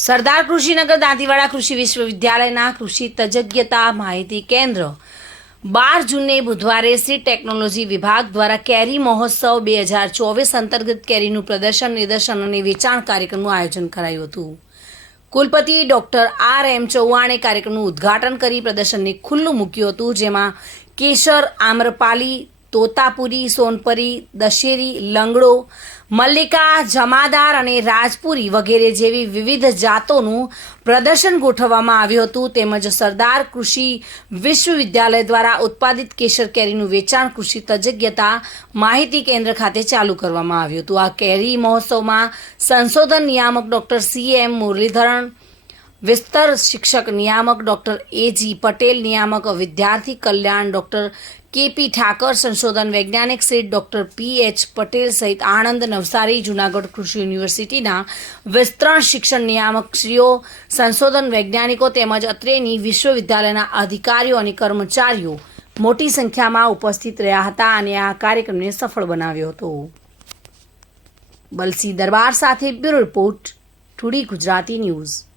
સરદાર કૃષિનગર દાંતીવાડા કૃષિ વિશ્વવિદ્યાલયના કૃષિ તજજ્ઞતા માહિતી કેન્દ્ર. બાર જૂને બુધવારે શ્રી ટેકનોલોજી વિભાગ દ્વારા કેરી મહોત્સવ બે હજાર ચોવીસ અંતર્ગત કેરીનું પ્રદર્શન, નિદર્શન અને વેચાણ કાર્યક્રમનું આયોજન કરાયું હતું. કુલપતિ ડોક્ટર આર એમ ચૌહાણે કાર્યક્રમનું ઉદ્ઘાટન કરી પ્રદર્શનને ખુલ્લું મૂક્યું હતું, જેમાં કેસર આમ્રપાલી તોતાપુરી, સોનપરી, દશેરી, લંગડો, મલ્લિકા, જમાદાર અને રાજપુરી વગેરે જેવી વિવિધ જાતોનું પ્રદર્શન ગોઠવવામાં આવ્યું હતું. તેમજ સરદાર કૃષિ વિશ્વવિદ્યાલય દ્વારા ઉત્પાદિત કેસર કેરીનું વેચાણ, કૃષિ તજજ્ઞતા માહિતી કેન્દ્ર ખાતે ચાલુ કરવામાં આવ્યું હતું. આ કેરી મહોત્સવમાં સંશોધન નિયામક ડોક્ટર સી એમ મુરલીધરન વિસ્તર શિક્ષક નિયામક ડોક્ટર એ જી પટેલ, નિયામક વિદ્યાર્થી કલ્યાણ ડોક્ટર કેપી ઠાકર, સંશોધન વૈજ્ઞાનિક Shri doctor P H Patel સહિત આણંદ, નવસારી, જુનાગઢ કૃષિ યુનિવર્સિટીના વિસ્તરણ શિક્ષણ નિયામકશ્રીઓ, સંશોધન વૈજ્ઞાનિકો તેમજ અત્રેની વિશ્વવિદ્યાલયના અધિકારીઓ અને કર્મચારીઓ મોટી સંખ્યામાં ઉપસ્થિત રહ્યા હતા અને આ કાર્યક્રમને સફળ બનાવ્યો હતો. બલસી દરબાર સાથે બ્યુરો રિપોર્ટ, ટુડી ગુજરાતી ન્યૂઝ.